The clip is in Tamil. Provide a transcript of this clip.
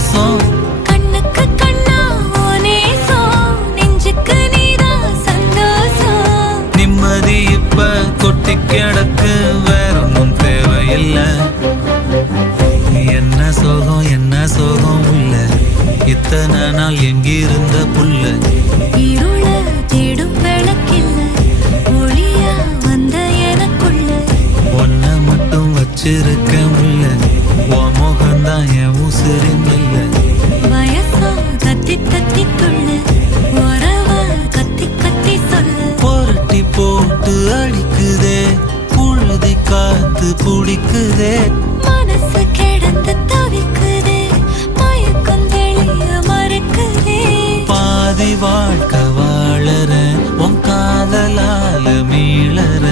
சந்தோஷம். கண்ணுக்கு கண்ணா நேசம், நெஞ்சுக்கு நீதான் சந்தோஷம். நிம்மதி இப்ப கொட்டி கிடக்கு, வேற ஒன்றும் தேவையில்லை. என்ன சோகம் என்ன சோகம் உள்ள, இத்தனை நாள் எங்கிருந்த புல்ல. இருள தேடும் விளக்கில்ல, ஒளியா வந்த எனக்குள்ள. ஒன்ன மட்டும் வச்சிருக்க முல்ல, உன் முகம்தான் என் உசிரின் இல்ல. வயசா தத்தி தத்தி துள்ள, உறவா கத்தி கத்தி சொல்ல. புரட்டி போட்டு அடிக்குதே, புழுதி காத்து பிடிக்குதே. மனசு கிடந்து தவிக்குதே, மயக்கம் தெளிய மறுக்குதே. பாதி வாழ்க்கை வாழற, உன் காதலால மீளற.